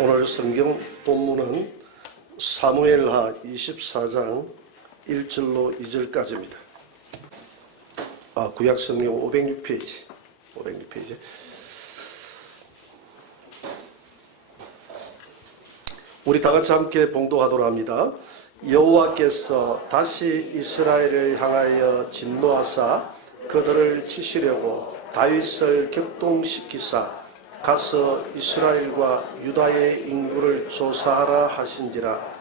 오늘 성경 본문은 사무엘하 24장 1절로 2절까지입니다. 구약 성경 506페이지. 우리 다 같이 함께 봉독하도록 합니다. 여호와께서 다시 이스라엘을 향하여 진노하사 그들을 치시려고 다윗을 격동시키사 가서 이스라엘과 유다의 인구를 조사하라 하신지라.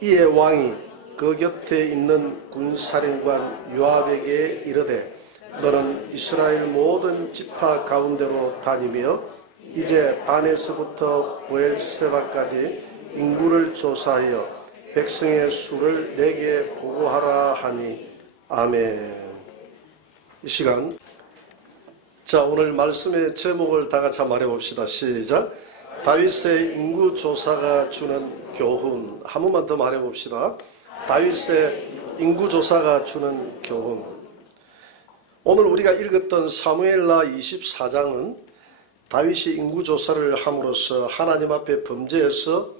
이에 왕이 그 곁에 있는 군사령관 요압에게 이르되 너는 이스라엘 모든 지파 가운데로 다니며 이제 단에서부터 브엘세바까지 인구를 조사하여 백성의 수를 내게 보고하라 하니. 아멘. 이 시간 오늘 말씀의 제목을 다 같이 한번 말해봅시다. 시작. 다윗의 인구조사가 주는 교훈. 한 번만 더 말해봅시다. 다윗의 인구조사가 주는 교훈. 오늘 우리가 읽었던 사무엘하 24장은 다윗이 인구조사를 함으로써 하나님 앞에 범죄해서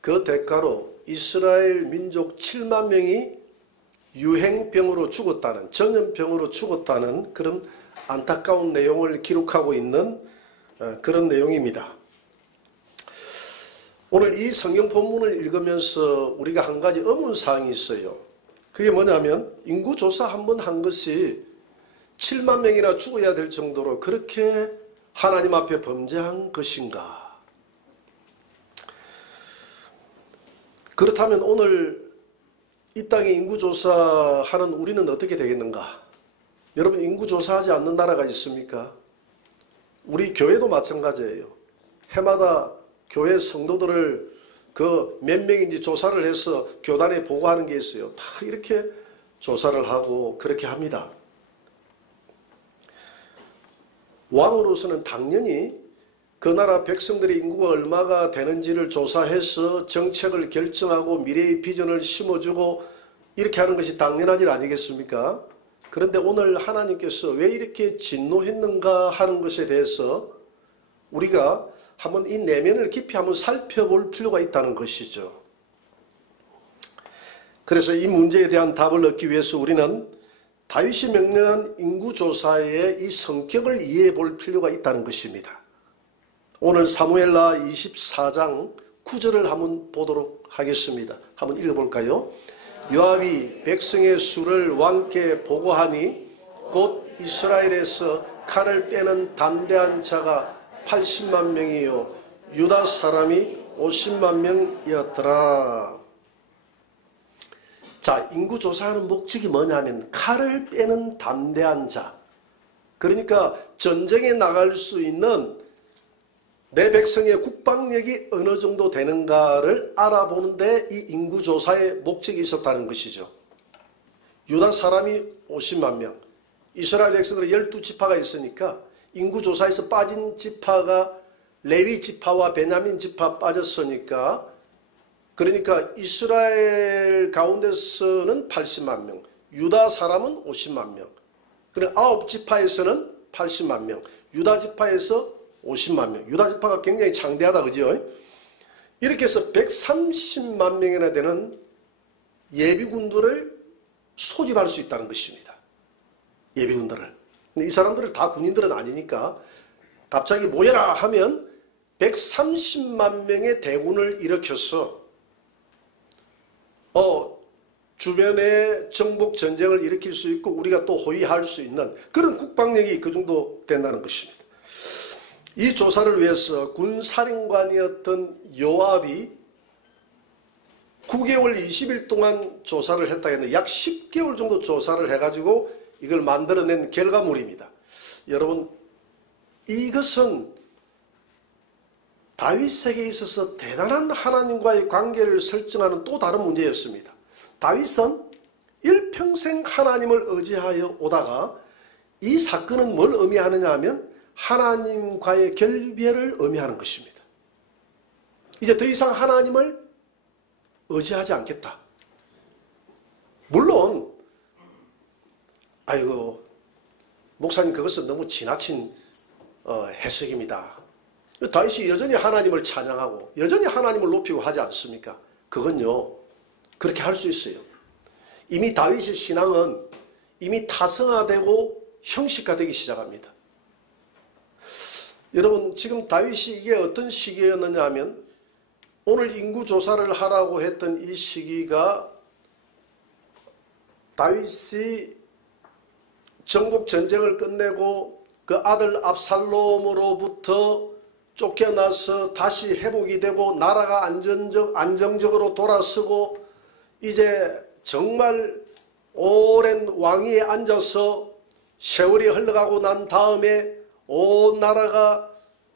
그 대가로 이스라엘 민족 7만 명이 유행병으로 죽었다는, 전염병으로 죽었다는 그런 안타까운 내용을 기록하고 있는 그런 내용입니다. 오늘 이 성경 본문을 읽으면서 우리가 한 가지 의문사항이 있어요. 그게 뭐냐면 인구조사 한번 한 것이 7만 명이나 죽어야 될 정도로 그렇게 하나님 앞에 범죄한 것인가? 그렇다면 오늘 이 땅에 인구조사하는 우리는 어떻게 되겠는가? 여러분, 인구조사하지 않는 나라가 있습니까? 우리 교회도 마찬가지예요. 해마다 교회 성도들을 그 몇 명인지 조사를 해서 교단에 보고하는 게 있어요. 다 이렇게 조사를 하고 그렇게 합니다. 왕으로서는 당연히 그 나라 백성들의 인구가 얼마가 되는지를 조사해서 정책을 결정하고 미래의 비전을 심어주고 이렇게 하는 것이 당연한 일 아니겠습니까? 그런데 오늘 하나님께서 왜 이렇게 진노했는가 하는 것에 대해서 우리가 한번 이 내면을 깊이 한번 살펴볼 필요가 있다는 것이죠. 그래서 이 문제에 대한 답을 얻기 위해서 우리는 다윗이 명령한 인구조사의 이 성격을 이해해 볼 필요가 있다는 것입니다. 오늘 사무엘하 24장 9절을 한번 보도록 하겠습니다. 한번 읽어볼까요? 요압이 백성의 수를 왕께 보고하니 곧 이스라엘에서 칼을 빼는 담대한 자가 80만 명이요 유다 사람이 50만 명이었더라. 자, 인구조사하는 목적이 뭐냐면 칼을 빼는 담대한 자, 그러니까 전쟁에 나갈 수 있는 내 백성의 국방력이 어느 정도 되는가를 알아보는데 이 인구조사의 목적이 있었다는 것이죠. 유다 사람이 50만 명, 이스라엘 백성들은 12지파가 있으니까 인구조사에서 빠진 지파가 레위 지파와 베냐민 지파 빠졌으니까, 그러니까 이스라엘 가운데서는 80만 명, 유다 사람은 50만 명, 그리고 9지파에서는 80만 명, 유다 지파에서 50만 명. 유다 지파가 굉장히 창대하다, 그죠? 이렇게 해서 130만 명이나 되는 예비군들을 소집할 수 있다는 것입니다. 예비군들을. 근데 이 사람들은 다 군인들은 아니니까 갑자기 모여라 하면 130만 명의 대군을 일으켜서 주변에 정복 전쟁을 일으킬 수 있고 우리가 또 호위할 수 있는 그런 국방력이 그 정도 된다는 것입니다. 이 조사를 위해서 군사령관이었던 요압이 9개월 20일 동안 조사를 했다 했는데 약 10개월 정도 조사를 해가지고 이걸 만들어낸 결과물입니다. 여러분, 이것은 다윗에게 있어서 대단한 하나님과의 관계를 설정하는 또 다른 문제였습니다. 다윗은 일평생 하나님을 의지하여 오다가 이 사건은 뭘 의미하느냐 하면 하나님과의 결별을 의미하는 것입니다. 이제 더 이상 하나님을 의지하지 않겠다. 물론 아이고 목사님 그것은 너무 지나친 해석입니다. 다윗이 여전히 하나님을 찬양하고 여전히 하나님을 높이고 하지 않습니까? 그건요, 그렇게 할 수 있어요. 이미 다윗의 신앙은 이미 타성화되고 형식화되기 시작합니다. 여러분, 지금 다윗이 이게 어떤 시기였느냐 하면 오늘 인구조사를 하라고 했던 이 시기가 다윗이 정복 전쟁을 끝내고 그 아들 압살롬으로부터 쫓겨나서 다시 회복이 되고 나라가 안정적으로 돌아서고 이제 정말 오랜 왕위에 앉아서 세월이 흘러가고 난 다음에 온 나라가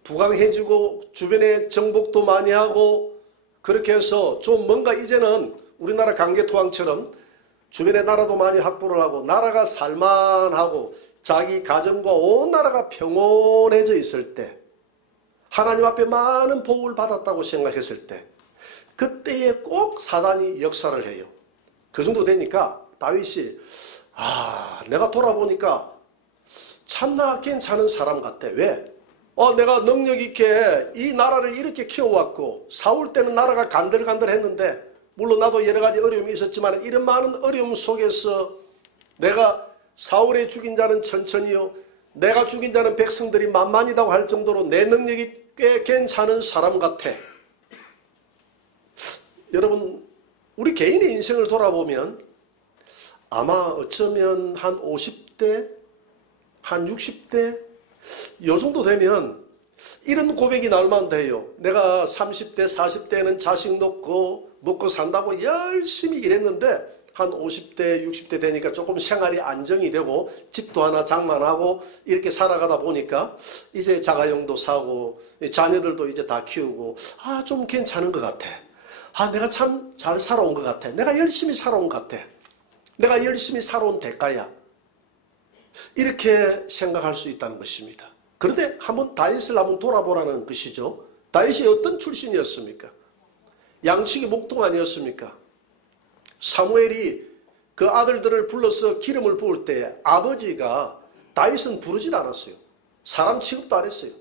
부강해지고 주변에 정복도 많이 하고 그렇게 해서 좀 뭔가 이제는 우리나라 강개토왕처럼 주변에 나라도 많이 확보를 하고 나라가 살만하고 자기 가정과 온 나라가 평온해져 있을 때 하나님 앞에 많은 복을 받았다고 생각했을 때 그때에 꼭 사단이 역사를 해요. 그 정도 되니까 다윗이 내가 돌아보니까 참나 괜찮은 사람 같아. 왜? 내가 능력 있게 이 나라를 이렇게 키워왔고 사울 때는 나라가 간들간들했는데 물론 나도 여러 가지 어려움이 있었지만 이런 많은 어려움 속에서 내가 사울의 죽인 자는 천천히요 내가 죽인 자는 백성들이 만만이라고 할 정도로 내 능력이 꽤 괜찮은 사람 같아. 여러분, 우리 개인의 인생을 돌아보면 아마 어쩌면 한 50대, 한 60대 요 정도 되면 이런 고백이 나올만 돼요. 내가 30대, 40대는 자식 놓고 먹고 산다고 열심히 일했는데 한 50대, 60대 되니까 조금 생활이 안정이 되고 집도 하나 장만하고 이렇게 살아가다 보니까 이제 자가용도 사고 자녀들도 이제 다 키우고 좀 괜찮은 것 같아. 내가 참 잘 살아온 것 같아. 내가 열심히 살아온 것 같아. 내가 열심히 살아온 대가야. 이렇게 생각할 수 있다는 것입니다. 그런데 다윗을 한번 돌아보라는 것이죠. 다윗이 어떤 출신이었습니까? 양치기 목동 아니었습니까? 사무엘이 그 아들들을 불러서 기름을 부을 때 아버지가 다윗은 부르지 않았어요. 사람 취급도 안 했어요.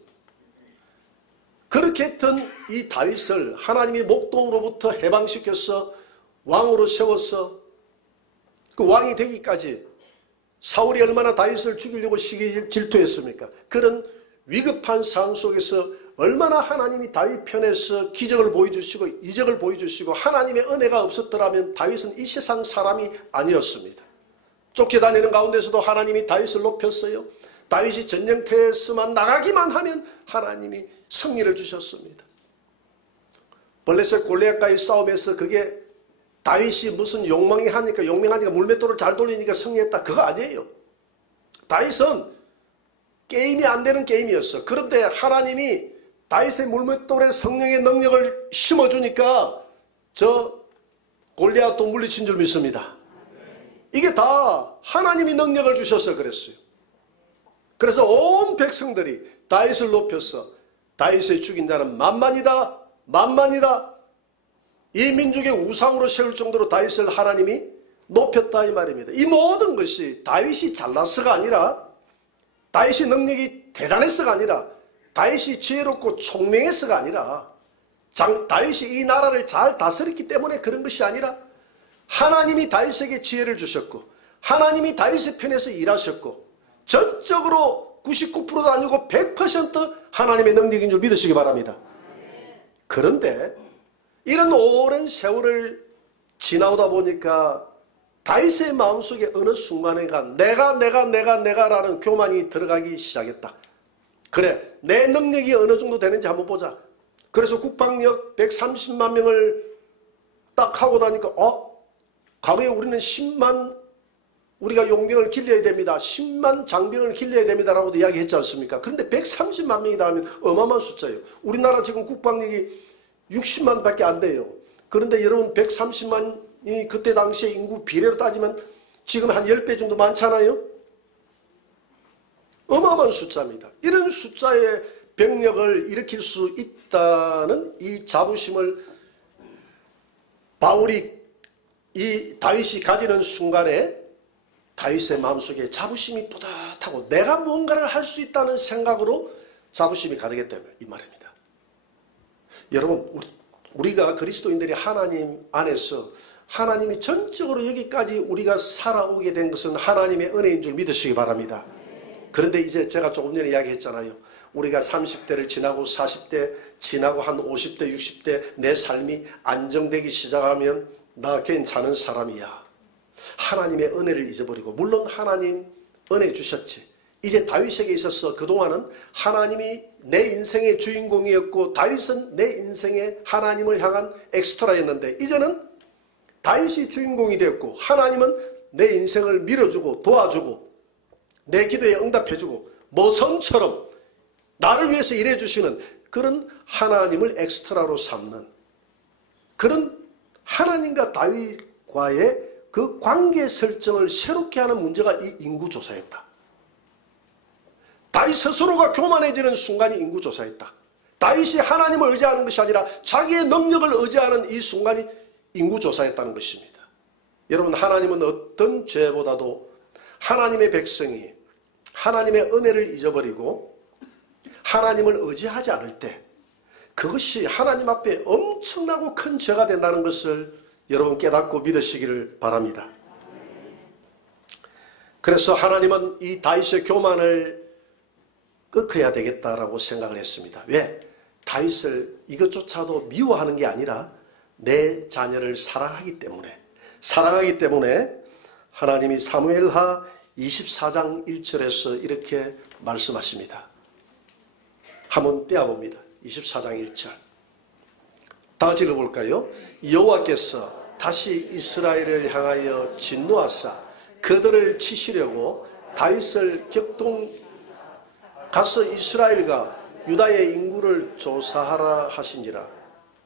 그렇게 했던 이 다윗을 하나님이 목동으로부터 해방시켜서 왕으로 세워서 그 왕이 되기까지 사울이 얼마나 다윗을 죽이려고 시기 질투했습니까? 그런 위급한 상황 속에서 얼마나 하나님이 다윗 편에서 기적을 보여주시고 이적을 보여주시고 하나님의 은혜가 없었더라면 다윗은 이 세상 사람이 아니었습니다. 쫓겨다니는 가운데서도 하나님이 다윗을 높였어요. 다윗이 전쟁터에서만 나가기만 하면 하나님이 승리를 주셨습니다. 블레셋 골리앗과의 싸움에서 그게 다윗이 무슨 용맹하니까 물맷돌을 잘 돌리니까 승리했다. 그거 아니에요. 다윗은 게임이 안 되는 게임이었어. 그런데 하나님이 다윗의 물맷돌에 성령의 능력을 심어주니까 저 골리앗도 물리친 줄 믿습니다. 이게 다 하나님이 능력을 주셔서 그랬어요. 그래서 온 백성들이 다윗을 높여서 다윗의 죽인 자는 만만이다, 만만이다. 이 민족의 우상으로 세울 정도로 다윗을 하나님이 높였다 이 말입니다. 이 모든 것이 다윗이 잘나서가 아니라 다윗이 능력이 대단해서가 아니라 다윗이 지혜롭고 총명해서가 아니라 다윗이 이 나라를 잘 다스렸기 때문에 그런 것이 아니라 하나님이 다윗에게 지혜를 주셨고 하나님이 다윗의 편에서 일하셨고 전적으로 99%도 아니고 100% 하나님의 능력인 줄 믿으시기 바랍니다. 그런데 이런 오랜 세월을 지나오다 보니까 다윗의 마음속에 어느 순간인가 내가라는 교만이 들어가기 시작했다. 그래, 내 능력이 어느 정도 되는지 한번 보자. 그래서 국방력 130만 명을 딱 하고 나니까 과거에 우리는 10만 우리가 용병을 길러야 됩니다. 10만 장병을 길러야 됩니다. 라고도 이야기했지 않습니까? 그런데 130만 명이다 하면 어마어마한 숫자예요. 우리나라 지금 국방력이 60만 밖에 안 돼요. 그런데 여러분 130만이 그때 당시에 인구 비례로 따지면 지금 한 10배 정도 많잖아요. 어마어마한 숫자입니다. 이런 숫자의 병력을 일으킬 수 있다는 이 자부심을 이 다윗이 가지는 순간에 다윗의 마음속에 자부심이 뿌듯하고 내가 뭔가를 할 수 있다는 생각으로 자부심이 가득했다면 이 말입니다. 여러분, 우리가 그리스도인들이 하나님 안에서 하나님이 전적으로 여기까지 우리가 살아오게 된 것은 하나님의 은혜인 줄 믿으시기 바랍니다. 그런데 이제 제가 조금 전에 이야기했잖아요. 우리가 30대를 지나고 40대 지나고 한 50대 60대 내 삶이 안정되기 시작하면 나 괜찮은 사람이야. 하나님의 은혜를 잊어버리고, 물론 하나님 은혜 주셨지. 이제 다윗에게 있어서 그동안은 하나님이 내 인생의 주인공이었고 다윗은 내 인생의 하나님을 향한 엑스트라였는데, 이제는 다윗이 주인공이 되었고 하나님은 내 인생을 밀어주고 도와주고 내 기도에 응답해주고 모성처럼 나를 위해서 일해주시는 그런 하나님을 엑스트라로 삼는, 그런 하나님과 다윗과의 그 관계 설정을 새롭게 하는 문제가 이 인구조사였다. 다윗 스스로가 교만해지는 순간이 인구조사였다. 다윗이 하나님을 의지하는 것이 아니라 자기의 능력을 의지하는 이 순간이 인구조사였다는 것입니다. 여러분, 하나님은 어떤 죄보다도 하나님의 백성이 하나님의 은혜를 잊어버리고 하나님을 의지하지 않을 때 그것이 하나님 앞에 엄청나고 큰 죄가 된다는 것을 여러분 깨닫고 믿으시기를 바랍니다. 그래서 하나님은 이 다윗의 교만을 꺾어야 되겠다라고 생각을 했습니다. 왜? 다윗을 이것조차도 미워하는 게 아니라 내 자녀를 사랑하기 때문에 하나님이 사무엘하 24장 1절에서 이렇게 말씀하십니다. 한번 떼어봅니다. 24장 1절 다 같이 읽어볼까요? 여호와께서 다시 이스라엘을 향하여 진노하사 그들을 치시려고 다윗을 가서 이스라엘과 유다의 인구를 조사하라 하시니라.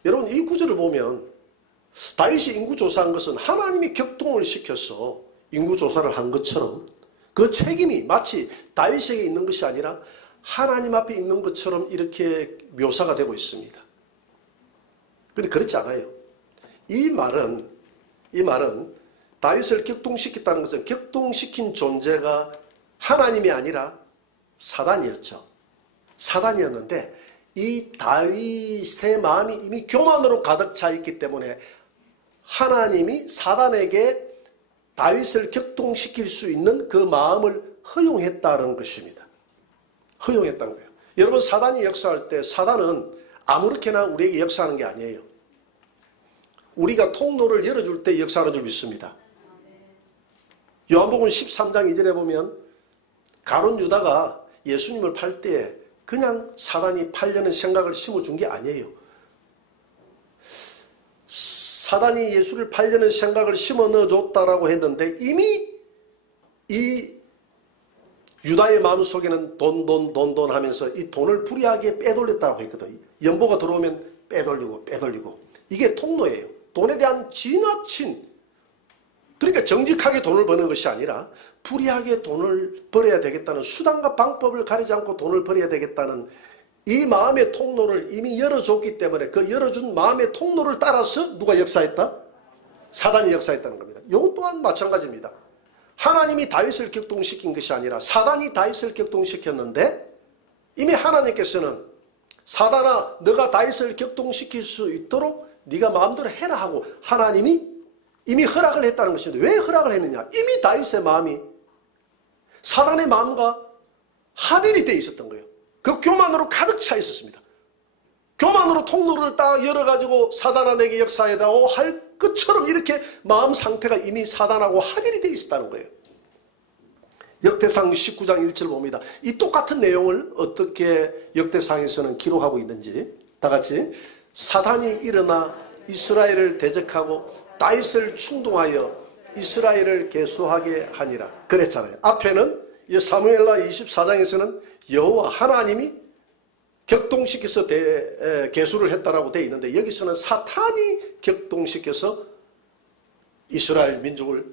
여러분, 이 구절을 보면 다윗이 인구조사한 것은 하나님이 격동을 시켜서 인구조사를 한 것처럼 그 책임이 마치 다윗에게 있는 것이 아니라 하나님 앞에 있는 것처럼 이렇게 묘사가 되고 있습니다. 그런데 그렇지 않아요. 이 말은 다윗을 격동시켰다는 것은 격동시킨 존재가 하나님이 아니라 사단이었는데 이 다윗의 마음이 이미 교만으로 가득 차 있기 때문에 하나님이 사단에게 다윗을 격동시킬 수 있는 그 마음을 허용했다는 것입니다. 허용했다는 거예요. 여러분, 사단이 역사할 때 사단은 아무렇게나 우리에게 역사하는 게 아니에요. 우리가 통로를 열어줄 때 역사하는 줄 믿습니다. 요한복음 13장 2절에 보면 가룟 유다가 예수님을 팔 때 그냥 사단이 팔려는 생각을 심어준 게 아니에요. 사단이 예수를 팔려는 생각을 심어 넣어줬다라고 했는데 이미 이 유다의 마음속에는 돈 하면서 이 돈을 불이하게 빼돌렸다고 했거든요. 연보가 들어오면 빼돌리고 이게 통로예요. 돈에 대한 지나친, 그러니까 정직하게 돈을 버는 것이 아니라 불이하게 돈을 벌어야 되겠다는 수단과 방법을 가리지 않고 돈을 벌어야 되겠다는 이 마음의 통로를 이미 열어줬기 때문에 그 열어준 마음의 통로를 따라서 누가 역사했다? 사단이 역사했다는 겁니다. 이것 또한 마찬가지입니다. 하나님이 다윗을 격동시킨 것이 아니라 사단이 다윗을 격동시켰는데 이미 하나님께서는 사단아, 너가 다윗을 격동시킬 수 있도록 네가 마음대로 해라 하고 하나님이 이미 허락을 했다는 것인데, 왜 허락을 했느냐? 이미 다윗의 마음이 사단의 마음과 합일이 되어 있었던 거예요. 그 교만으로 가득 차 있었습니다. 교만으로 통로를 딱 열어가지고 사단아 내게 역사해다오 할 것처럼 이렇게 마음 상태가 이미 사단하고 합일이 되어 있었다는 거예요. 역대상 19장 1절 봅니다. 이 똑같은 내용을 어떻게 역대상에서는 기록하고 있는지 다 같이. 사단이 일어나 이스라엘을 대적하고 다윗을 충동하여 이스라엘을 계수하게 하니라 그랬잖아요. 앞에는 사무엘하 24장에서는 여호와 하나님이 격동시켜서 계수를 했다라고 되어 있는데, 여기서는 사탄이 격동시켜서 이스라엘 민족을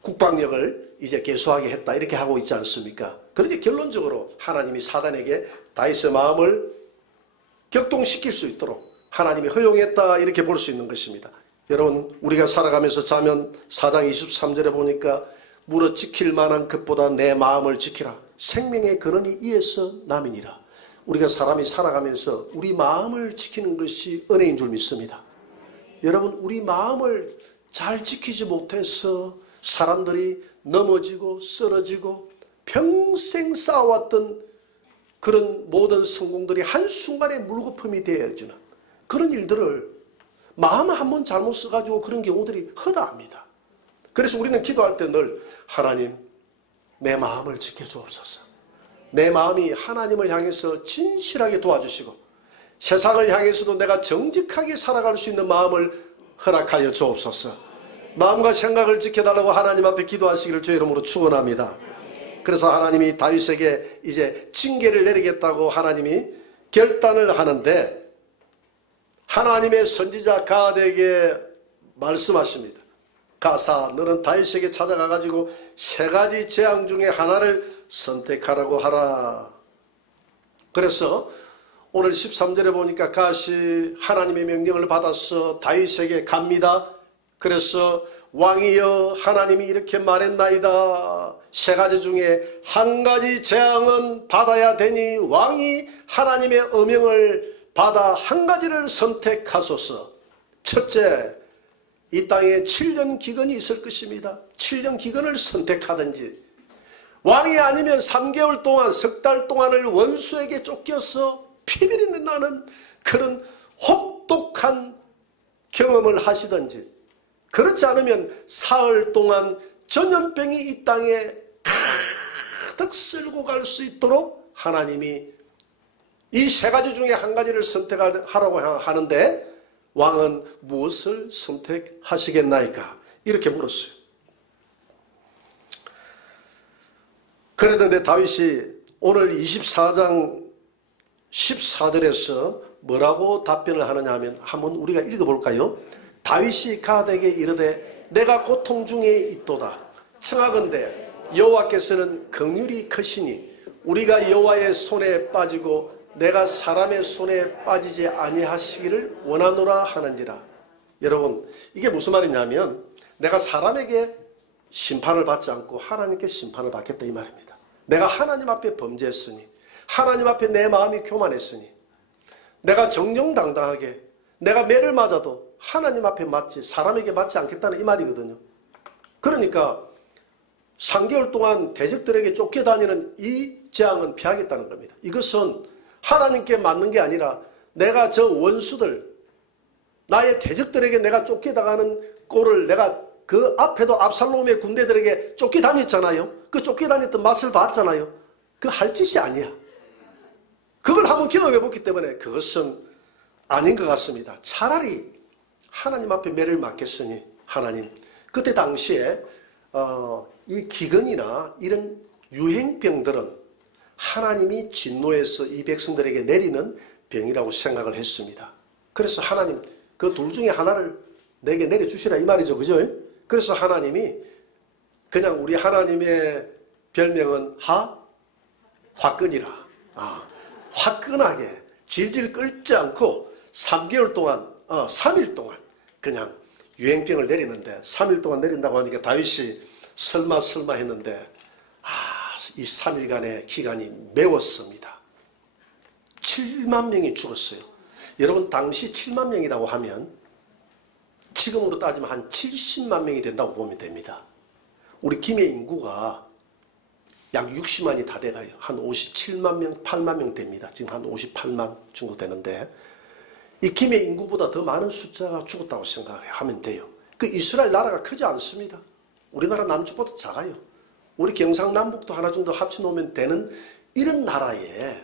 국방력을 이제 계수하게 했다 이렇게 하고 있지 않습니까? 그런데 결론적으로 하나님이 사단에게 다윗의 마음을 격동시킬 수 있도록 하나님이 허용했다 이렇게 볼 수 있는 것입니다. 여러분, 우리가 살아가면서 자면 4장 23절에 보니까 물어 지킬 만한 것보다 내 마음을 지키라. 생명의 근원이 이에서 남이니라. 우리가 사람이 살아가면서 우리 마음을 지키는 것이 은혜인 줄 믿습니다. 여러분, 우리 마음을 잘 지키지 못해서 사람들이 넘어지고 쓰러지고 평생 쌓아왔던 그런 모든 성공들이 한순간에 물거품이 되어지는 그런 일들을 마음 한번 잘못 써가지고 그런 경우들이 허다합니다. 그래서 우리는 기도할 때 늘 하나님, 내 마음을 지켜주옵소서. 내 마음이 하나님을 향해서 진실하게 도와주시고 세상을 향해서도 내가 정직하게 살아갈 수 있는 마음을 허락하여 주옵소서. 마음과 생각을 지켜달라고 하나님 앞에 기도하시기를 주의 이름으로 축원합니다. 그래서 하나님이 다윗에게 이제 징계를 내리겠다고 하나님이 결단을 하는데 하나님의 선지자 가드에게 말씀하십니다. 가사, 너는 다윗에게 찾아가 가지고 세 가지 재앙 중에 하나를 선택하라고 하라. 그래서 오늘 13절에 보니까 갓이 하나님의 명령을 받아서 다윗에게 갑니다. 그래서 왕이여, 하나님이 이렇게 말했나이다. 세 가지 중에 한 가지 재앙은 받아야 되니 왕이 하나님의 엄명을 받아 한 가지를 선택하소서. 첫째, 이 땅에 7년 기근이 있을 것입니다. 7년 기근을 선택하든지 왕이 아니면 3개월 동안, 석 달 동안을 원수에게 쫓겨서 피비린내 나는 그런 혹독한 경험을 하시든지, 그렇지 않으면 사흘 동안 전염병이 이 땅에 가득 쓸고 갈 수 있도록 하나님이 이 세 가지 중에 한 가지를 선택하라고 하는데 왕은 무엇을 선택하시겠나이까? 이렇게 물었어요. 그랬는데 다윗이 오늘 24장 14절에서 뭐라고 답변을 하느냐 하면 한번 우리가 읽어볼까요? 다윗이 가드에게 이르되 내가 고통 중에 있도다. 청하건대 여호와께서는 긍휼이 크시니 우리가 여호와의 손에 빠지고 내가 사람의 손에 빠지지 아니하시기를 원하노라 하는지라. 여러분, 이게 무슨 말이냐면 내가 사람에게 심판을 받지 않고 하나님께 심판을 받겠다 이 말입니다. 내가 하나님 앞에 범죄했으니, 하나님 앞에 내 마음이 교만했으니, 내가 정정당당하게 내가 매를 맞아도 하나님 앞에 맞지 사람에게 맞지 않겠다는 이 말이거든요. 그러니까 3개월 동안 대적들에게 쫓겨다니는 이 재앙은 피하겠다는 겁니다. 이것은 하나님께 맞는 게 아니라 내가 저 원수들, 나의 대적들에게 내가 쫓겨나가는 꼴을 내가 그 앞에도 압살롬의 군대들에게 쫓겨다녔잖아요. 그 쫓겨다녔던 맛을 봤잖아요. 그 할 짓이 아니야. 그걸 한번 경험해 봤기 때문에 그것은 아닌 것 같습니다. 차라리 하나님 앞에 매를 맞겠으니 하나님, 그때 당시에 이 기근이나 이런 유행병들은 하나님이 진노해서 이 백성들에게 내리는 병이라고 생각을 했습니다. 그래서 하나님 그 둘 중에 하나를 내게 내려주시라 이 말이죠. 그죠? 그래서 하나님이 그냥 우리 하나님의 별명은 화끈이라. 화끈하게 질질 끌지 않고 3개월 동안 3일 동안 그냥 유행병을 내리는데 3일 동안 내린다고 하니까 다윗이 설마 했는데 이 3일간의 기간이 매웠습니다. 7만 명이 죽었어요. 여러분, 당시 7만 명이라고 하면 지금으로 따지면 한 70만 명이 된다고 보면 됩니다. 우리 김해 인구가 약 60만이 다 돼가요. 한 57만 명, 8만 명 됩니다. 지금 한 58만 정도 되는데 이 김해 인구보다 더 많은 숫자가 죽었다고 생각하면 돼요. 그 이스라엘 나라가 크지 않습니다. 우리나라 남쪽보다 작아요. 우리 경상남북도 하나 정도 합쳐놓으면 되는 이런 나라에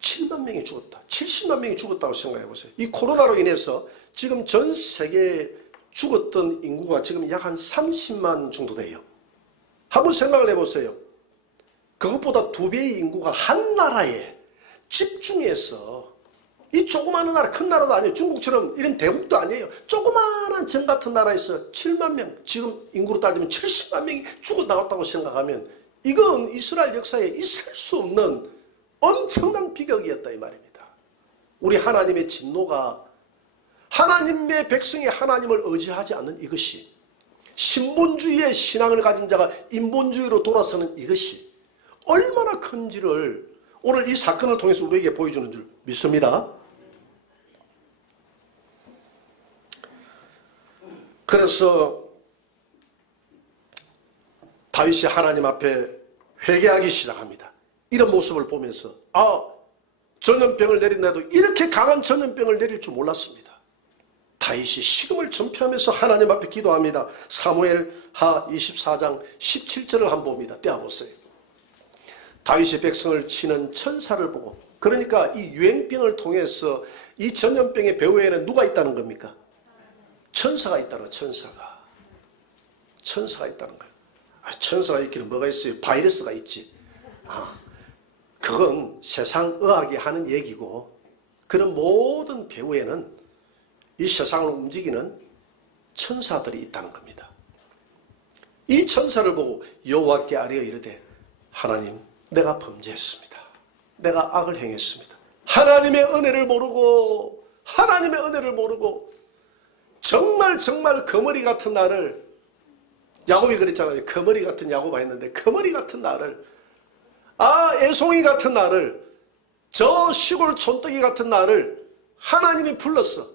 7만 명이 죽었다. 70만 명이 죽었다고 생각해 보세요. 이 코로나로 인해서 지금 전 세계에 죽었던 인구가 지금 약 한 30만 정도 돼요. 한번 생각을 해보세요. 그것보다 2배의 인구가 한 나라에 집중해서, 이 조그마한 나라, 큰 나라도 아니에요. 중국처럼 이런 대국도 아니에요. 조그마한 정 같은 나라에서 7만 명, 지금 인구로 따지면 70만 명이 죽어나갔다고 생각하면 이건 이스라엘 역사에 있을 수 없는 엄청난 비극이었다 이 말입니다. 우리 하나님의 진노가, 하나님의 백성이 하나님을 의지하지 않는 이것이, 신본주의의 신앙을 가진 자가 인본주의로 돌아서는 이것이 얼마나 큰지를 오늘 이 사건을 통해서 우리에게 보여주는 줄 믿습니다. 그래서 다윗이 하나님 앞에 회개하기 시작합니다. 이런 모습을 보면서 전염병을 내린다도 이렇게 강한 전염병을 내릴 줄 몰랐습니다. 다윗이 식음을 전폐하면서 하나님 앞에 기도합니다. 사무엘하 24장 17절을 한번 봅니다. 떼어보세요. 다윗이 백성을 치는 천사를 보고, 그러니까 이 유행병을 통해서 이 전염병의 배후에는 누가 있다는 겁니까? 천사가 있다는 거예요. 천사가 있다는 거예요. 천사가 있기는 뭐가 있어요? 바이러스가 있지. 그건 세상 의학이 하는 얘기고, 그런 모든 배후에는 이 세상을 움직이는 천사들이 있다는 겁니다. 이 천사를 보고 여호와께 아뢰어 이르되, 하나님, 내가 범죄했습니다. 내가 악을 행했습니다. 하나님의 은혜를 모르고 정말 거머리 같은 나를, 야곱이 그랬잖아요. 거머리 같은 야곱아 했는데, 거머리 같은 나를, 애송이 같은 나를, 저 시골 촌뜨기 같은 나를 하나님이 불렀어.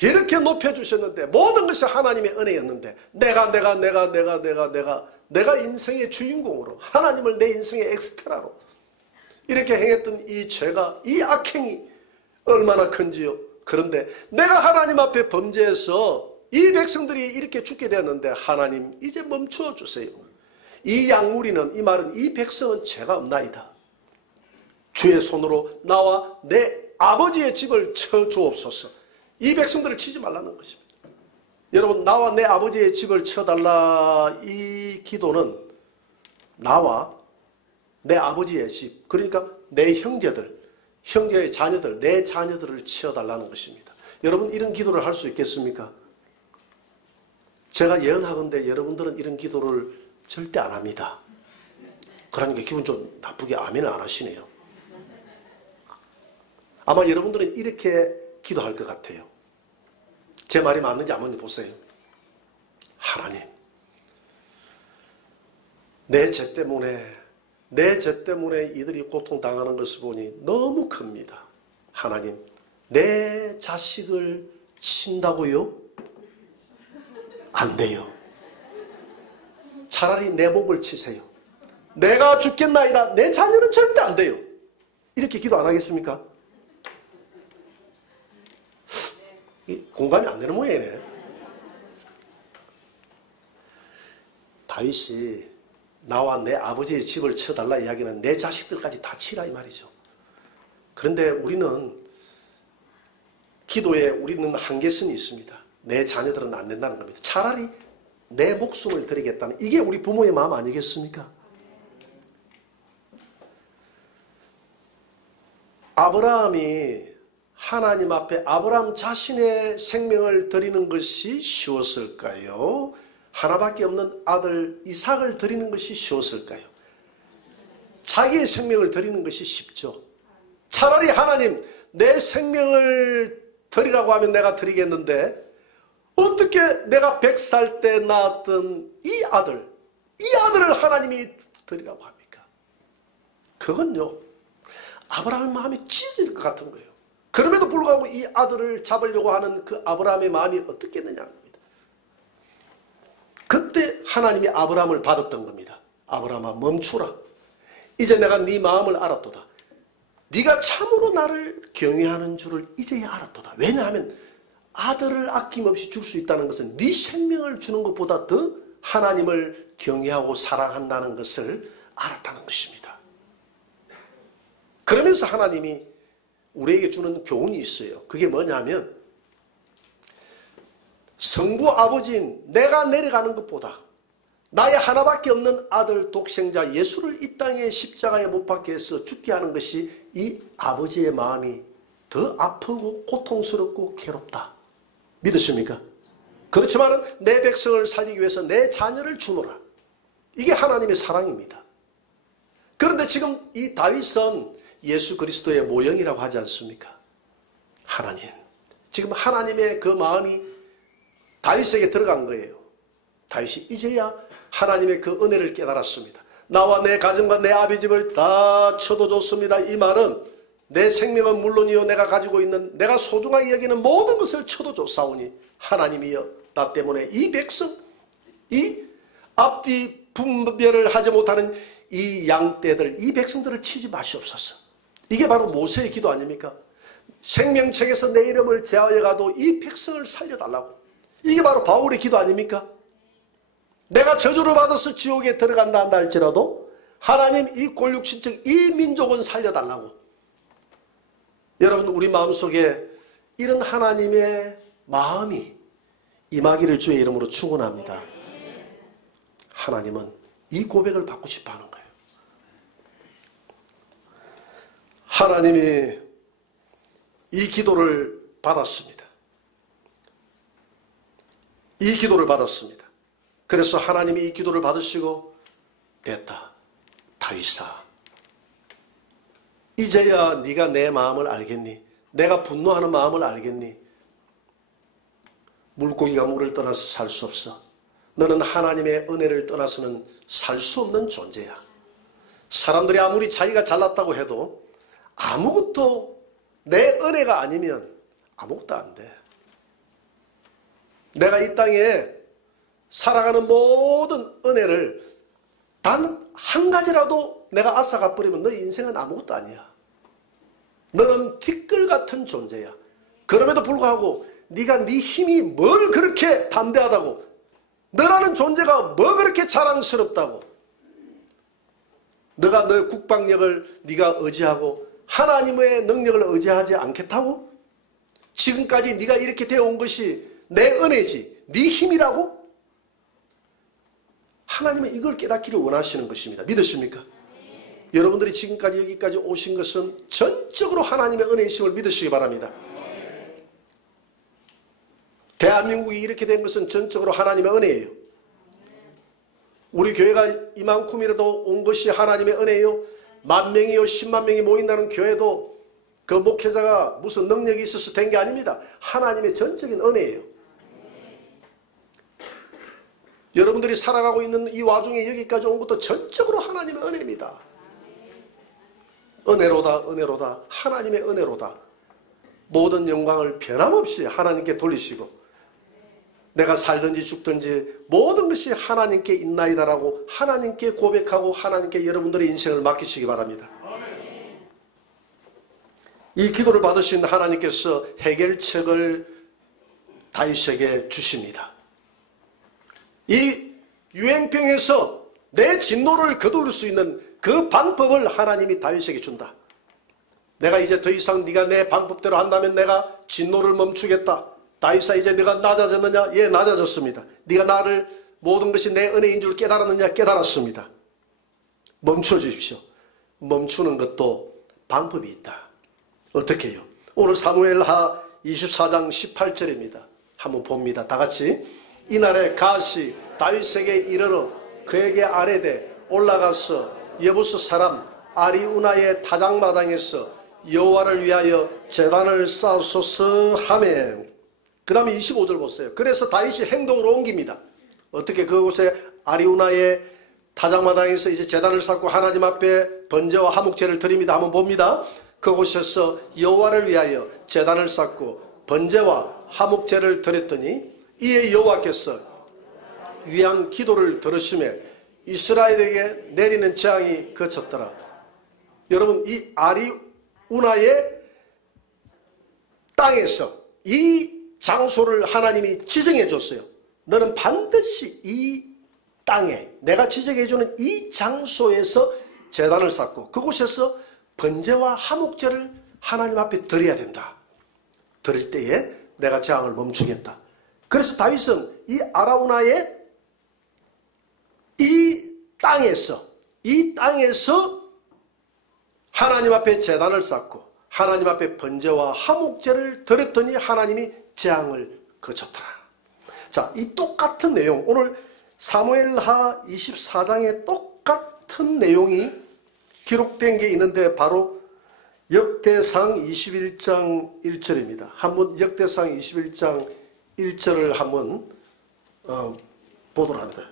이렇게 높여주셨는데, 모든 것이 하나님의 은혜였는데, 내가 인생의 주인공으로, 하나님을 내 인생의 엑스트라로 이렇게 행했던 이 죄가, 이 악행이 얼마나 큰지요. 그런데 내가 하나님 앞에 범죄해서 이 백성들이 이렇게 죽게 되었는데, 하나님 이제 멈추어 주세요. 이 양무리는, 이 말은 이 백성은 죄가 없나이다. 주의 손으로 나와 내 아버지의 집을 쳐 주옵소서. 이 백성들을 치지 말라는 것입니다. 여러분, 나와 내 아버지의 집을 쳐달라, 이 기도는 나와 내 아버지의 집, 그러니까 내 형제의 자녀들, 내 자녀들을 치어달라는 것입니다. 여러분, 이런 기도를 할 수 있겠습니까? 제가 예언하건대 여러분들은 이런 기도를 절대 안 합니다. 그러니까 기분 좀 나쁘게 아멘을 안 하시네요. 아마 여러분들은 이렇게 기도할 것 같아요. 제 말이 맞는지 안 맞는지 보세요. 하나님, 내 죄 때문에 이들이 고통당하는 것을 보니 너무 큽니다. 하나님, 내 자식을 친다고요? 안 돼요. 차라리 내 목을 치세요. 내가 죽겠나이다. 내 자녀는 절대 안 돼요. 이렇게 기도 안 하겠습니까? 공감이 안 되는 모양이네. 다윗이 나와 내 아버지의 집을 쳐달라 이야기는 내 자식들까지 다 치라 이 말이죠. 그런데 우리는 기도에 우리는 한계선이 있습니다. 내 자녀들은 안 된다는 겁니다. 차라리 내 목숨을 드리겠다는, 이게 우리 부모의 마음 아니겠습니까? 아브라함이 하나님 앞에 아브라함 자신의 생명을 드리는 것이 쉬웠을까요? 하나밖에 없는 아들 이삭을 드리는 것이 쉬웠을까요? 자기의 생명을 드리는 것이 쉽죠. 차라리 하나님, 내 생명을 드리라고 하면 내가 드리겠는데, 어떻게 내가 100살 때 낳았던 이 아들을 하나님이 드리라고 합니까? 그건요, 아브라함의 마음이 찢어질 것 같은 거예요. 그럼에도 불구하고 이 아들을 잡으려고 하는 그 아브라함의 마음이 어떻겠느냐는 겁니다. 그때 하나님이 아브라함을 받았던 겁니다. 아브라함아, 멈추라. 이제 내가 네 마음을 알았도다. 네가 참으로 나를 경외하는 줄을 이제야 알았도다. 왜냐하면 아들을 아낌없이 줄 수 있다는 것은 네 생명을 주는 것보다 더 하나님을 경외하고 사랑한다는 것을 알았다는 것입니다. 그러면서 하나님이 우리에게 주는 교훈이 있어요. 그게 뭐냐면, 성부 아버지인 내가 내려가는 것보다 나의 하나밖에 없는 아들 독생자 예수를 이 땅에 십자가에 못 박게 해서 죽게 하는 것이 이 아버지의 마음이 더 아프고 고통스럽고 괴롭다. 믿으십니까? 그렇지만 내 백성을 살리기 위해서 내 자녀를 주노라. 이게 하나님의 사랑입니다. 그런데 지금 이 다윗은 예수 그리스도의 모형이라고 하지 않습니까? 하나님. 지금 하나님의 그 마음이 다윗에게 들어간 거예요. 다윗이 이제야 하나님의 그 은혜를 깨달았습니다. 나와 내 가정과 내 아비집을 다 쳐도줬습니다. 이 말은 내 생명은 물론이요 내가 가지고 있는 내가 소중하게 여기는 모든 것을 쳐도줬사오니 하나님이여 나 때문에 이 백성 이 앞뒤 분별을 하지 못하는 이 양떼들 이 백성들을 치지 마시옵소서. 이게 바로 모세의 기도 아닙니까? 생명책에서 내 이름을 제하여 가도 이 백성을 살려달라고. 이게 바로 바울의 기도 아닙니까? 내가 저주를 받아서 지옥에 들어간다 한다 할지라도 하나님 이 골육신청 이 민족은 살려달라고. 여러분 우리 마음속에 이런 하나님의 마음이 임하기를 주의 이름으로 축원합니다. 하나님은 이 고백을 받고 싶어 하는 거예요. 하나님이 이 기도를 받았습니다. 이 기도를 받았습니다. 그래서 하나님이 이 기도를 받으시고 됐다. 다윗아 이제야 네가 내 마음을 알겠니? 내가 분노하는 마음을 알겠니? 물고기가 물을 떠나서 살 수 없어. 너는 하나님의 은혜를 떠나서는 살 수 없는 존재야. 사람들이 아무리 자기가 잘났다고 해도 아무것도 내 은혜가 아니면 아무것도 안 돼. 내가 이 땅에 살아가는 모든 은혜를 단 한 가지라도 내가 앗아가 버리면 너의 인생은 아무것도 아니야. 너는 티끌 같은 존재야. 그럼에도 불구하고 네가 네 힘이 뭘 그렇게 담대하다고, 너라는 존재가 뭐 그렇게 자랑스럽다고, 너가 너의 국방력을 네가 의지하고 하나님의 능력을 의지하지 않겠다고? 지금까지 네가 이렇게 되어온 것이 내 은혜지 네 힘이라고? 하나님은 이걸 깨닫기를 원하시는 것입니다. 믿으십니까? 네. 여러분들이 지금까지 여기까지 오신 것은 전적으로 하나님의 은혜이심을 믿으시기 바랍니다. 네. 대한민국이 이렇게 된 것은 전적으로 하나님의 은혜예요. 우리 교회가 이만큼이라도 온 것이 하나님의 은혜예요. 10,000명이요 10만 명이 모인다는 교회도 그 목회자가 무슨 능력이 있어서 된 게 아닙니다. 하나님의 전적인 은혜예요. 여러분들이 살아가고 있는 이 와중에 여기까지 온 것도 전적으로 하나님의 은혜입니다. 은혜로다 은혜로다 하나님의 은혜로다. 모든 영광을 변함없이 하나님께 돌리시고 내가 살든지 죽든지 모든 것이 하나님께 있나이다라고 하나님께 고백하고 하나님께 여러분들의 인생을 맡기시기 바랍니다. 이 기도를 받으신 하나님께서 해결책을 다윗에게 주십니다. 이 유행병에서 내 진노를 거둘 수 있는 그 방법을 하나님이 다윗에게 준다. 내가 이제 더 이상 네가 내 방법대로 한다면 내가 진노를 멈추겠다. 다윗아 이제 네가 낮아졌느냐? 예, 낮아졌습니다. 네가 나를 모든 것이 내 은혜인 줄 깨달았느냐? 깨달았습니다. 멈춰 주십시오. 멈추는 것도 방법이 있다. 어떻게 해요? 오늘 사무엘하 24장 18절입니다. 한번 봅니다. 다 같이. 이날에 갓이 다윗에게 이르러 그에게 아뢰되 올라가서 여부스 사람 아리우나의 타작마당에서 여호와를 위하여 제단을 쌓소서 하매. 그 다음에 25절 보세요. 그래서 다윗이 행동으로 옮깁니다. 어떻게 그곳에 아리우나의 타작마당에서 이제 제단을 쌓고 하나님 앞에 번제와 화목제를 드립니다. 한번 봅니다. 그곳에서 여호와를 위하여 제단을 쌓고 번제와 화목제를 드렸더니 이에 여호와께서 위한 기도를 들으시며 이스라엘에게 내리는 재앙이 그쳤더라. 여러분 이 아리우나의 땅에서 이 장소를 하나님이 지정해 줬어요. 너는 반드시 이 땅에 내가 지정해 주는 이 장소에서 제단을 쌓고 그곳에서 번제와 화목제를 하나님 앞에 드려야 된다. 드릴 때에 내가 재앙을 멈추겠다. 그래서 다윗은 이 아라우나의 이 땅에서 하나님 앞에 제단을 쌓고 하나님 앞에 번제와 화목제를 드렸더니 하나님이 재앙을 거쳤더라. 자, 이 똑같은 내용 오늘 사무엘하 24장에 똑같은 내용이 기록된 게 있는데 바로 역대상 21장 1절입니다. 한번 역대상 21장 1절을 한번 보도록 합니다.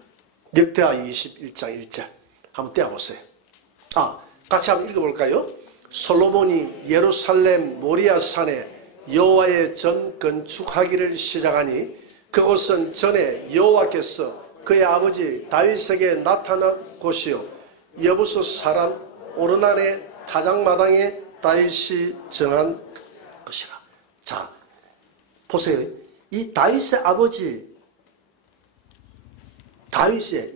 역대하 21장 1절 한번 떼어보세요. 같이 한번 읽어볼까요? 솔로몬이 예루살렘 모리아산에 여호와의 전 건축하기를 시작하니 그곳은 전에 여호와께서 그의 아버지 다윗에게 나타난 곳이요 여부수 사람 오르난의 타작마당에 다윗이 정한 것이라. 자, 보세요. 이 다윗의 아버지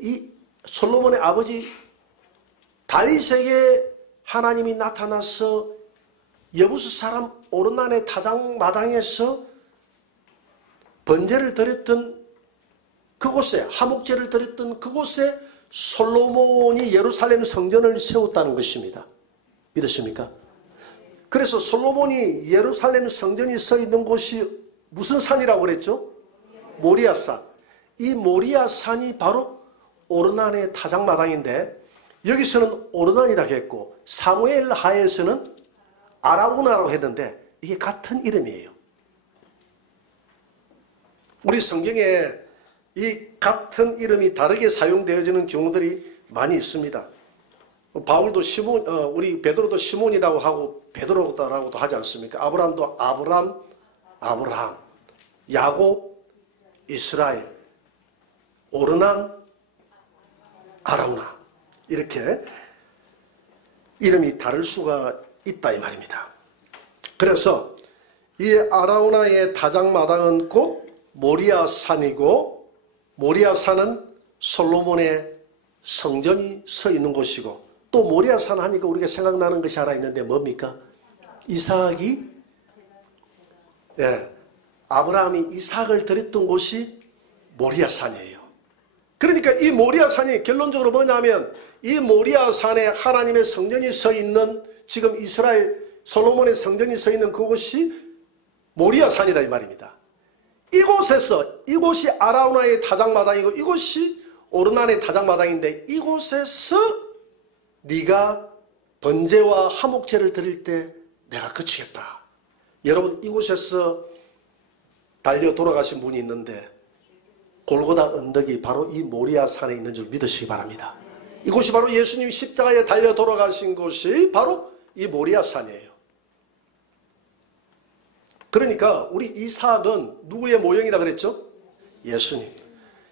이 솔로몬의 아버지 다윗에게 하나님이 나타나서 여부수 사람 오르난의 타작마당에서 번제를 드렸던 그곳에 화목제를 드렸던 그곳에 솔로몬이 예루살렘 성전을 세웠다는 것입니다. 믿으십니까? 그래서 솔로몬이 예루살렘 성전이 서 있는 곳이 무슨 산이라고 그랬죠? 모리아산. 이 모리아산이 바로 오르난의 타작마당인데 여기서는 오르난이라고 했고 사무엘 하에서는 아라우나라고 했는데 이게 같은 이름이에요. 우리 성경에 이 같은 이름이 다르게 사용되어지는 경우들이 많이 있습니다. 바울도 시몬, 우리 베드로도 시몬이라고 하고 베드로라고도 하지 않습니까? 아브람도 아브람, 야곱, 이스라엘, 오르난, 아라우나 이렇게 이름이 다를 수가 있다 이 말입니다. 그래서 이 아라우나의 타작마당은 곧 모리아산이고 모리아산은 솔로몬의 성전이 서 있는 곳이고 또 모리아산 하니까 우리가 생각나는 것이 하나 있는데 뭡니까? 이삭이 아브라함이 이삭을 드렸던 곳이 모리아산이에요. 그러니까 이 모리아산이 결론적으로 뭐냐면 이 모리아산에 하나님의 성전이 서 있는 지금 이스라엘 솔로몬의 성전이 서 있는 그곳이 모리아산이다 이 말입니다. 이곳이 아라우나의 타작마당이고 이곳이 오르난의 타작마당인데 이곳에서 네가 번제와 화목제를 드릴 때 내가 그치겠다. 여러분 이곳에서 달려 돌아가신 분이 있는데 골고다 언덕이 바로 이 모리아산에 있는 줄 믿으시기 바랍니다. 이곳이 바로 예수님이 십자가에 달려 돌아가신 곳이 바로 이 모리아산이에요. 그러니까 우리 이삭은 누구의 모형이라 그랬죠? 예수님.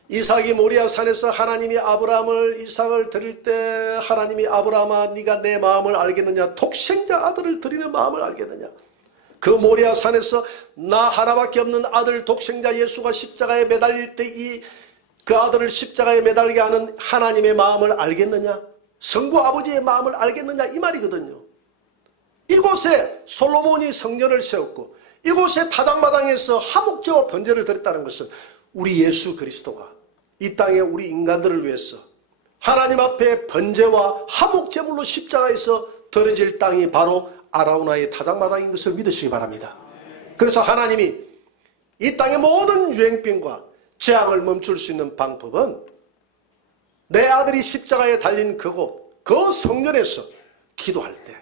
이삭이 모리아산에서 하나님이 아브라함을 이삭을 드릴 때 하나님이 아브라함아 네가 내 마음을 알겠느냐 독생자 아들을 드리는 마음을 알겠느냐 그 모리아산에서 나 하나밖에 없는 아들 독생자 예수가 십자가에 매달릴 때 그 아들을 십자가에 매달리게 하는 하나님의 마음을 알겠느냐 성부 아버지의 마음을 알겠느냐 이 말이거든요. 이곳에 솔로몬이 성전을 세웠고 이곳에 타작마당에서 화목제와 번제를 드렸다는 것은 우리 예수 그리스도가 이 땅에 우리 인간들을 위해서 하나님 앞에 번제와 화목제물로 십자가에서 드려질 땅이 바로 아라우나의 타작마당인 것을 믿으시기 바랍니다. 그래서 하나님이 이 땅의 모든 유행병과 재앙을 멈출 수 있는 방법은 내 아들이 십자가에 달린 그곳 그 성전에서 기도할 때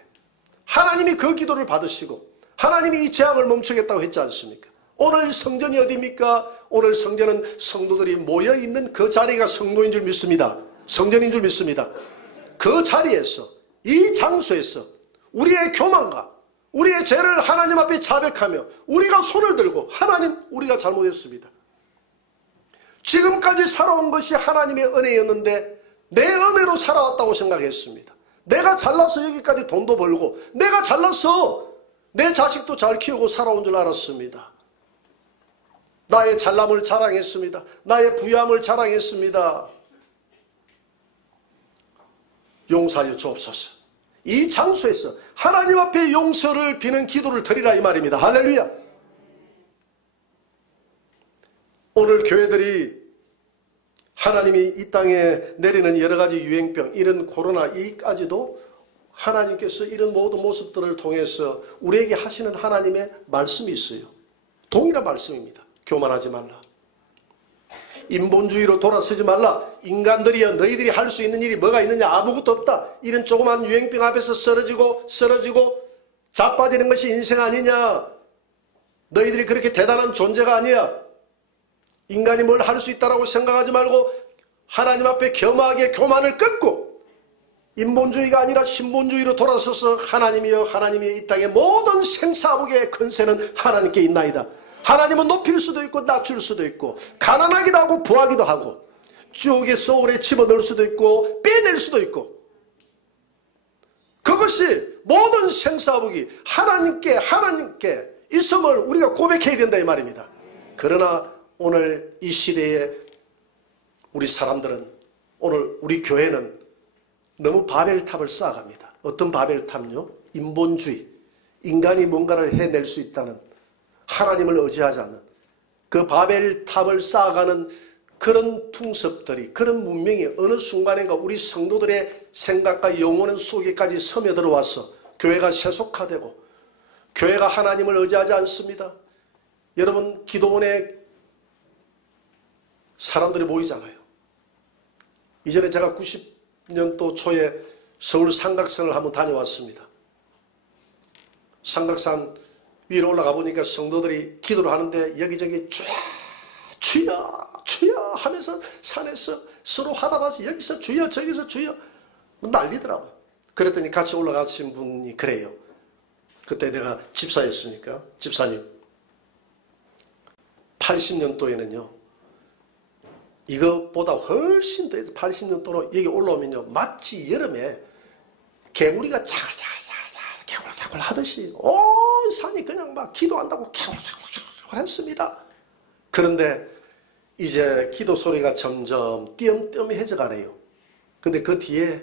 하나님이 그 기도를 받으시고 하나님이 이 재앙을 멈추겠다고 했지 않습니까? 오늘 성전이 어디입니까? 오늘 성전은 성도들이 모여있는 그 자리가 성도인 줄 믿습니다. 성전인 줄 믿습니다. 그 자리에서 이 장소에서 우리의 교만과 우리의 죄를 하나님 앞에 자백하며 우리가 손을 들고 하나님 우리가 잘못했습니다. 지금까지 살아온 것이 하나님의 은혜였는데 내 은혜로 살아왔다고 생각했습니다. 내가 잘나서 여기까지 돈도 벌고 내가 잘나서 내 자식도 잘 키우고 살아온 줄 알았습니다. 나의 잘남을 자랑했습니다. 나의 부유함을 자랑했습니다. 용서하여 주옵소서. 이 장소에서 하나님 앞에 용서를 비는 기도를 드리라 이 말입니다. 할렐루야. 오늘 교회들이 하나님이 이 땅에 내리는 여러 가지 유행병 이런 코로나 이까지도 하나님께서 이런 모든 모습들을 통해서 우리에게 하시는 하나님의 말씀이 있어요. 동일한 말씀입니다. 교만하지 말라. 인본주의로 돌아서지 말라. 인간들이여 너희들이 할 수 있는 일이 뭐가 있느냐. 아무것도 없다. 이런 조그만 유행병 앞에서 쓰러지고 자빠지는 것이 인생 아니냐. 너희들이 그렇게 대단한 존재가 아니야. 인간이 뭘 할 수 있다라고 생각하지 말고 하나님 앞에 겸허하게 교만을 끊고 인본주의가 아니라 신본주의로 돌아서서 하나님이여 하나님이여 이 땅의 모든 생사복의 권세는 하나님께 있나이다. 하나님은 높일 수도 있고 낮출 수도 있고 가난하기도 하고 부하기도 하고 지옥의 소울에 집어넣을 수도 있고 빼낼 수도 있고 그것이 모든 생사복이 하나님께 있음을 우리가 고백해야 된다 이 말입니다. 그러나 오늘 이 시대에 우리 사람들은 오늘 우리 교회는 너무 바벨탑을 쌓아갑니다. 어떤 바벨탑요? 인본주의. 인간이 뭔가를 해낼 수 있다는 하나님을 의지하지 않는 그 바벨탑을 쌓아가는 그런 풍습들이 그런 문명이 어느 순간인가 우리 성도들의 생각과 영혼 속에까지 스며들어와서 교회가 세속화되고 교회가 하나님을 의지하지 않습니다. 여러분 기도원에 사람들이 모이잖아요. 이전에 제가 90년도 초에 서울 삼각산을 한번 다녀왔습니다. 삼각산 위로 올라가 보니까 성도들이 기도를 하는데 여기저기 주여 주여 하면서 산에서 서로 하다가서 여기서 주여 저기서 주여 난리더라고요. 그랬더니 같이 올라가신 분이 그래요. 그때 내가 집사였으니까 집사님 80년도에는요 이것보다 훨씬 더 80년도로 여기 올라오면요 마치 여름에 개구리가 자글자글자글 개굴개굴 하듯이 온 산이 그냥 막 기도한다고 개굴개굴 했습니다. 그런데 이제 기도 소리가 점점 띄엄띄엄해져 가네요. 근데 그 뒤에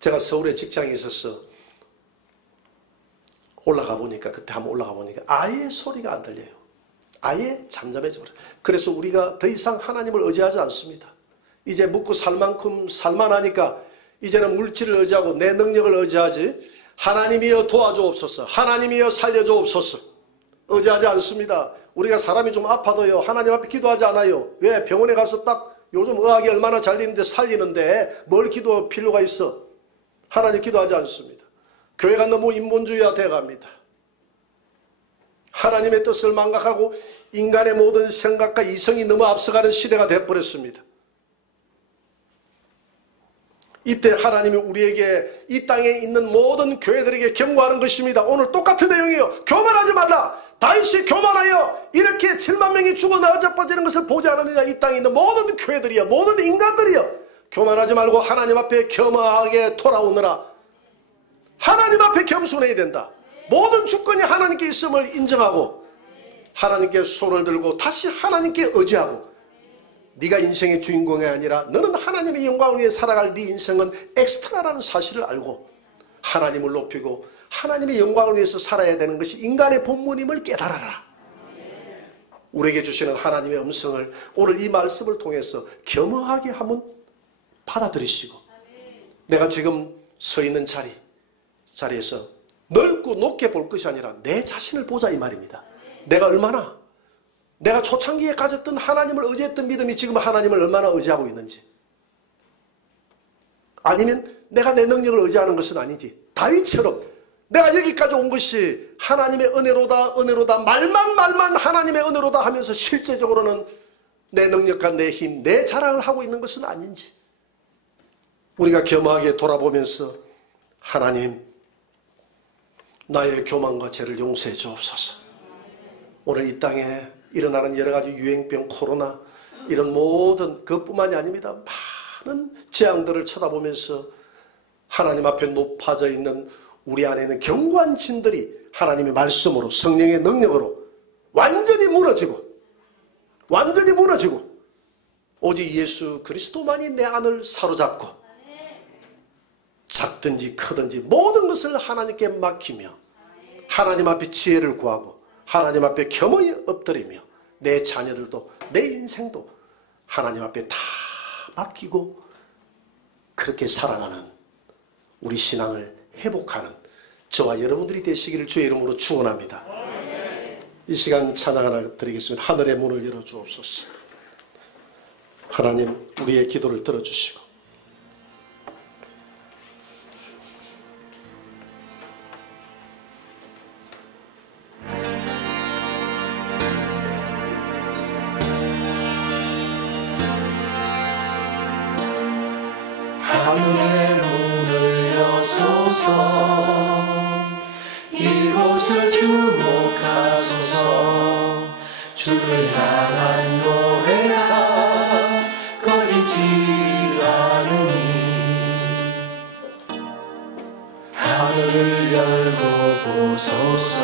제가 서울에 직장에 있어서 올라가 보니까 그때 한번 올라가 보니까 아예 소리가 안 들려요. 아예 잠잠해져 버려요. 그래서 우리가 더 이상 하나님을 의지하지 않습니다. 이제 먹고 살 만큼 살만하니까 이제는 물질을 의지하고 내 능력을 의지하지 하나님이여 도와주옵소서 하나님이여 살려주옵소서 의지하지 않습니다. 우리가 사람이 좀 아파도요 하나님 앞에 기도하지 않아요. 왜? 병원에 가서 딱 요즘 의학이 얼마나 잘 되는데 살리는데 뭘 기도할 필요가 있어. 하나님 기도하지 않습니다. 교회가 너무 인본주의화 돼갑니다. 하나님의 뜻을 망각하고 인간의 모든 생각과 이성이 너무 앞서가는 시대가 되어버렸습니다. 이때 하나님이 우리에게 이 땅에 있는 모든 교회들에게 경고하는 것입니다. 오늘 똑같은 내용이에요. 교만하지 말라. 다윗이 교만하여 이렇게 7만 명이 죽어 나아져버리는 것을 보지 않았느냐. 이 땅에 있는 모든 교회들이여 모든 인간들이여 교만하지 말고 하나님 앞에 겸허하게 돌아오느라. 하나님 앞에 겸손해야 된다. 모든 주권이 하나님께 있음을 인정하고 하나님께 손을 들고 다시 하나님께 의지하고 네가 인생의 주인공이 아니라 너는 하나님의 영광을 위해 살아갈 네 인생은 엑스트라라는 사실을 알고 하나님을 높이고 하나님의 영광을 위해서 살아야 되는 것이 인간의 본분임을 깨달아라. 우리에게 주시는 하나님의 음성을 오늘 이 말씀을 통해서 겸허하게 한번 받아들이시고 내가 지금 서 있는 자리에서 넓고 높게 볼 것이 아니라 내 자신을 보자 이 말입니다. 내가 얼마나 내가 초창기에 가졌던 하나님을 의지했던 믿음이 지금 하나님을 얼마나 의지하고 있는지 아니면 내가 내 능력을 의지하는 것은 아니지 다윗처럼 내가 여기까지 온 것이 하나님의 은혜로다 말만 하나님의 은혜로다 하면서 실제적으로는 내 능력과 내 힘, 내 자랑을 하고 있는 것은 아닌지 우리가 겸허하게 돌아보면서 하나님 나의 교만과 죄를 용서해 주옵소서. 오늘 이 땅에 일어나는 여러 가지 유행병, 코로나 이런 모든 그것뿐만이 아닙니다. 많은 재앙들을 쳐다보면서 하나님 앞에 높아져 있는 우리 안에 있는 견고한 진들이 하나님의 말씀으로 성령의 능력으로 완전히 무너지고 오직 예수 그리스도만이 내 안을 사로잡고 작든지 크든지 모든 것을 하나님께 맡기며 하나님 앞에 지혜를 구하고 하나님 앞에 겸허히 엎드리며 내 자녀들도 내 인생도 하나님 앞에 다 맡기고 그렇게 살아가는 우리 신앙을 회복하는 저와 여러분들이 되시기를 주의 이름으로 축원합니다. 이 시간 찬양 하나 드리겠습니다. 하늘의 문을 열어주옵소서. 하나님 우리의 기도를 들어주시고 하늘의 문 이곳을 주목하소서. 주를 향한 노래가 꺼지지 않으니 하늘을 열고 보소서.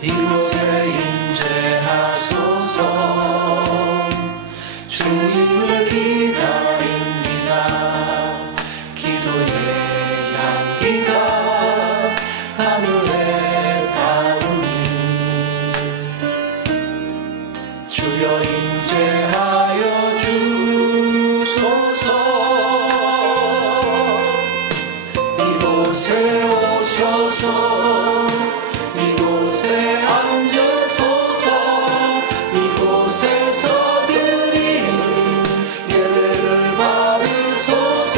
이곳에 임재하소서. 주님을 기다립니다. 기도의 향기가 하늘에 닿으니 주여 임재하여 주소서. 이곳에 오셔서 이곳에 앉으소서. 이곳에서 드리는 예배를 받으소서.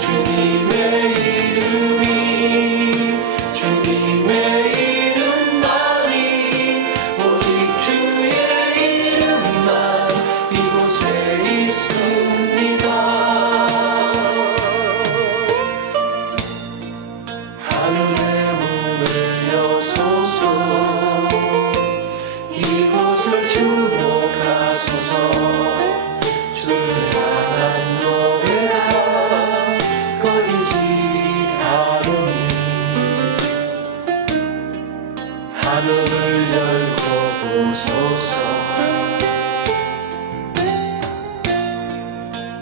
주님의 이름만이 오직 주의 이름만 이곳에 있습니다. 하늘의 문을 여소서. 이곳을 주목하소서. 주를 향한 노래가 꺼지지 않으니 하늘을 열고 보소서.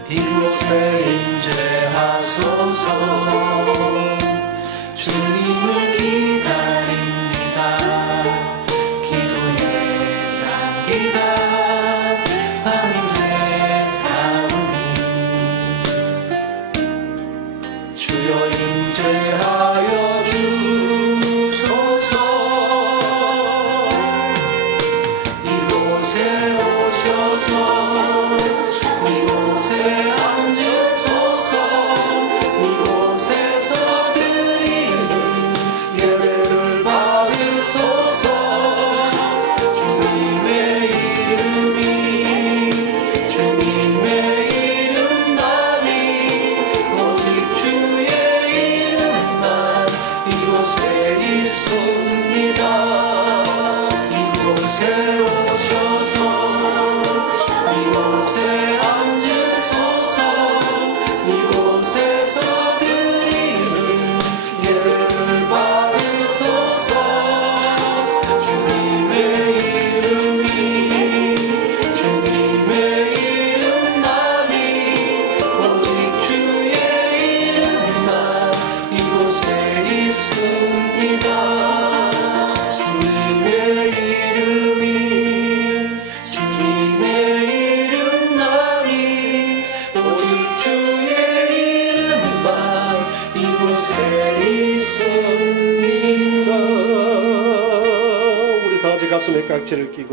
이곳에 임재하소서. 주님을 기다립니다. 기도의 향기가 하늘에 닿으니 주여 임재하여 주소서. 이곳에 오셔서 이곳에 앉으소서. 이곳에서 드리는 예배를 받으소서. 주님의 이름만이 오직 주의 이름만 이곳에 있습니다. 이곳에 오셔서 이곳에 앉으소서. 이곳에서 드리는 예배를 받으소서. 주님의 이름만이 오직 주의 이름만 이곳에 있습니다. 주님의 이름만이 오직 주의 이름만 이곳에 있습니다. 우리 다 같이 가슴에 깍지를 끼고